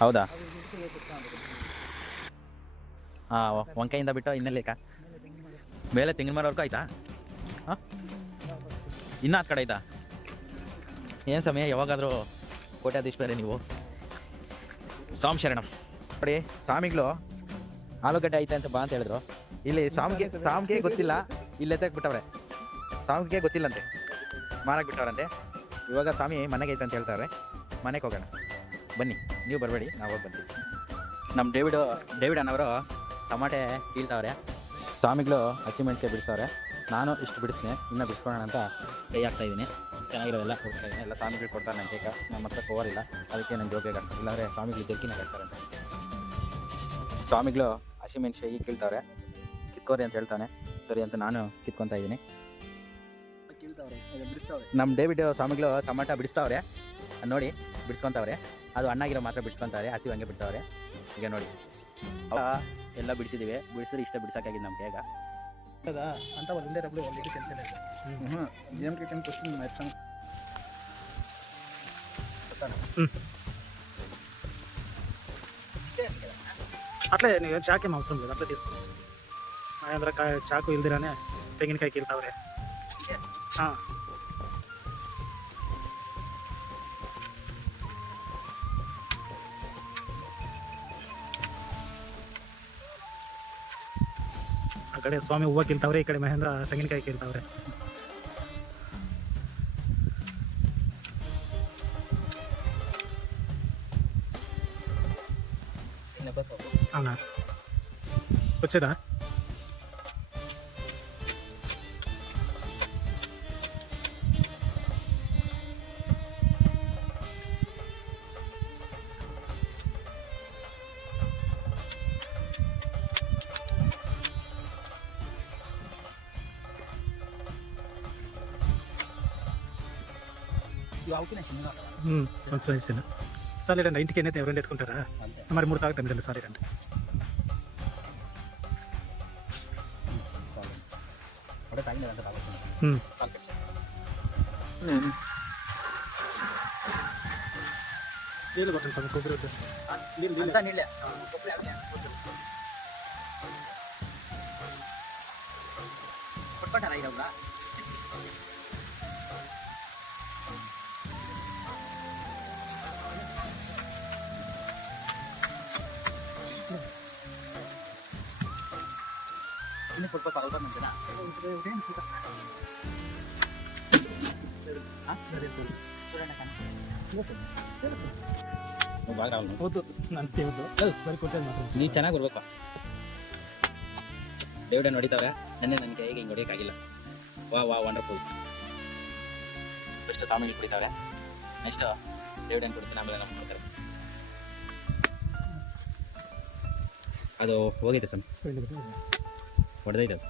ಹೌದಾ? ಹಾಂ ವಂಕೆಯಿಂದ ಬಿಟ್ಟು ಇನ್ನೆಲ್ಲಿಕ ಮೇಲೆ ತೆಂಗಿನ ಮರವರೆಗೂ ಆಯ್ತಾ? ಹಾಂ? ಇನ್ನೂ ಆ ಕಡೆ ಆಯ್ತಾ? ಏನು ಸಮಯ? ಯಾವಾಗಾದರೂ ಕೋಟ್ಯಾಧೀಶ್ವರೇ ನೀವು. ಸ್ವಾಮಿ ಶರಣಂ. ನೋಡಿ, ಸ್ವಾಮಿಗಳು ಆಲೂಗಡ್ಡೆ ಐತೆ ಅಂತ ಬಾ ಅಂತ ಹೇಳಿದ್ರು. ಇಲ್ಲಿ ಸ್ವಾಮಿಗೆ ಸ್ವಾಮಿಗೆ ಗೊತ್ತಿಲ್ಲ, ಇಲ್ಲಿ ಬಿಟ್ಟವ್ರೆ ಸ್ವಾಮಿಗೆ ಗೊತ್ತಿಲ್ಲಂತೆ. ಮಾರಾಕ್ ಬಿಟ್ಟವ್ರಂತೆ ಇವಾಗ ಸ್ವಾಮಿ ಮನೆಗೆ ಐತೆ ಅಂತ ಹೇಳ್ತಾರೆ. ಮನೆಗೆ ಹೋಗೋಣ. ಬನ್ನಿ, ನೀವು ಬರಬೇಡಿ, ನಾವು ಬರ್ತೀವಿ ನಮ್ಮ ಡೇವಿಡ್ ಡೇವಿಡ್ ಅನ್ನವರು ಟಮಾಟೆ ಕೀಳ್ತಾವ್ರೆ. ಸ್ವಾಮಿಗಳು ಹಸಿಮೆಣಸಿಗೆ ಬಿಡಿಸ್ತಾವ್ರೆ ನಾನು ಇಷ್ಟು ಬಿಡಿಸ್ನೆ ಇನ್ನೂ ಬಿಡಿಸ್ಕೊಳ್ಳೋಣ ಅಂತ ಕೈ ಹಾಕ್ತಾ ಇದ್ದೀನಿ. ಚೆನ್ನಾಗಿರೋದೆಲ್ಲ ಕೊಡ್ತಾ ಇದ್ದೀನಿ. ಎಲ್ಲ ಸ್ವಾಮಿಗಳು ಕೊಡ್ತಾರೆ ನನ್ನ ಕೇಕ ನಮ್ಮ ಹತ್ರ ಇಲ್ಲ. ಅದಕ್ಕೆ ನನ್ನ ಜೋಗಿಗೆ ಕಟ್ತಾರೆ ಇಲ್ಲಾಂದರೆ ಸ್ವಾಮಿಗಳು ಜರ್ಕಿನ ಅಂತ. ಸ್ವಾಮಿಗಳು ಹಸಿಮೆಣಸಿಗೆ ಈಗ ಕೀಳ್ತಾವ್ರೆ. ಕಿತ್ಕೋರಿ ಅಂತ ಹೇಳ್ತಾನೆ. ಸರಿ ಅಂತ ನಾನು ಕಿತ್ಕೊತಾ ಇದ್ದೀನಿ. ನಮ್ಮ ಡೇವಿಡ್ ಸ್ವಾಮಿಗಳು ಟಮಾಟ ಬಿಡಿಸ್ತಾವ್ರೆ ನೋಡಿ ಬಿಡಿಸ್ಕೊಂತಾವ್ರೆ ಅದು ಹಣ್ಣಾಗಿರೋ ಮಾತ್ರ ಬಿಡಿಸ್ಕೊಂತಾರೆ ಹಸಿ ಹಂಗೆ ಬಿಡ್ತಾವ್ರೆ ಈಗ ನೋಡಿ ಅವಾಗ ಎಲ್ಲ ಬಿಡಿಸಿದ್ದೀವಿ ಬಿಡಿಸಿದ್ರೆ ಇಷ್ಟ ಬಿಡ್ಸೋಕ್ಕಾಗಿದೆ ನಮ್ಮ ಬೇಗ కదా అంతా వాళ్ళు ఉండేటప్పుడు వాళ్ళకి తెలిసలేదు ఏం రిటర్న్ క్వశ్చన్ నేర్చాను అట్లే ನೀವು చాకేం అవసరం లేదు అట్లా తీసుకోవచ్చు మహేంద్రకాయ చాకు ఇల్దిరానే ತೆಂಗಿನಕಾಯಿ ಕೀಳ್ತಾವ್ರೆ ಹಾಂ. ಆ ಕಡೆ ಸ್ವಾಮಿ ಹೂವು ಕೀಳ್ತಾವ್ರೆ ಈ ಕಡೆ ಮಹೇಂದ್ರ ತೆಂಗಿನಕಾಯಿ ಕೀಳ್ತಾವ್ರೆ ಹಂಗ. ಹುಚ್ಚದಾ? సరే సైజున సరే రండి ఇంటికి ఎన్నైతే ఎవరైనా ఎత్తుకుంటారా మరి మూడు తాగుతాం రండి సరే రండి నీళ్ళు కొట్టండి sir ini purple parota menjana ನೀ ಚೆನ್ನಾಗಿ ಬರ್ಬೇಕ ದೇವ್ಡೆ ನೋಡಿತಾವ್ರೆ ನೆನ್ನೆ ನನಗೆ ಹೇಗೆ ಹಿಂಗೆ ಹೊಡಿಯೋಕ್ಕಾಗಿಲ್ಲ ವಾ ವಾ ವಂಡರ್ಫುಲ್ ಫಸ್ಟ್ ಸಾಮಿಗೆ ಕುಡಿತಾವೆ ನೆಕ್ಸ್ಟ್ ದೇವ್ಡೇನು ಕೊಡ್ತೀನಿ ಆಮೇಲೆ ನಮ್ಮ ಕೊಡ್ತಾರೆ ಅದು ಹೋಗಿದೆ ಸರ್. ಹೊಡೆದೈತೆ ಅದು.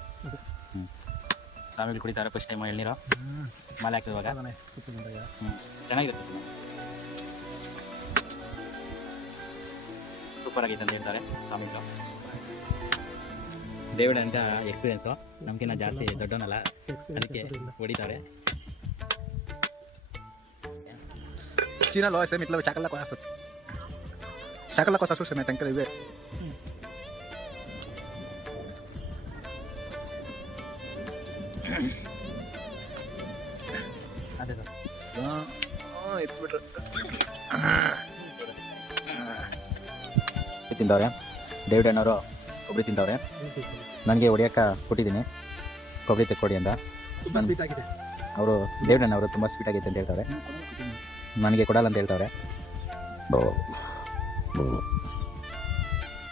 ಹ್ಞೂ ಕುಡಿತಾರೆ ಫಸ್ಟ್ ಟೈಮ್ ಎಳ್ನೀರು. ಮಾಲೆ ಹಾಕ್ತದೆ ಹ್ಞೂ ಚೆನ್ನಾಗಿರುತ್ತೆ ಸೂಪರ್ ಆಗೈತೆ ಅಂತ ಹೇಳ್ತಾರೆ ಸ್ವಾಮಿಗಳು ಡೇವಿಡ್ ಅಂತ ಎಕ್ಸ್ಪೀರಿಯನ್ಸು ನಮಗಿನ್ನ ಜಾಸ್ತಿ ದೊಡ್ಡವನಲ್ಲ. ಅದಕ್ಕೆ ಹೊಡಿತಾರೆ. ಚೀನಾ ಲೋ ಸೇಮ್ ಇಟ್ಲ ಚಾಕಲ್ಲ ಕೊಡಿಸ್ತದೆ ಚಾಕಲ್ಲ ಕೊಸ ಸುಸಮೆ ಟಂಕರ್ ಇವೆ. ತಿಂದವ್ರೆ. ಡೇವಿಡ್ ಅಣ್ಣವರು ಕೊಬ್ಬರಿ ತಿಂದವ್ರೆ. ನನಗೆ ಹೊಡಿಯೋಕೆ ಕೊಟ್ಟಿದ್ದೀನಿ. ಕೊಬ್ಬರಿ ತೆಕ್ಕೊಡಿ ಅಂತ. ತುಂಬಾ ಸ್ವೀಟ್ ಆಗಿದೆ. ಅವರು ಡೇವಿಡ್ ಅಣ್ಣವರು ತುಂಬ ಸ್ವೀಟ್ ಆಗಿತ್ತು ಅಂತ ಹೇಳ್ತಾರೆ. ನನಗೆ ಕೊಡಲ್ಲ ಅಂತ ಹೇಳ್ತಾರೆ. అవి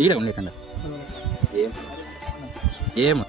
ఈడే ఉండేటండి. ఏం? ఏమో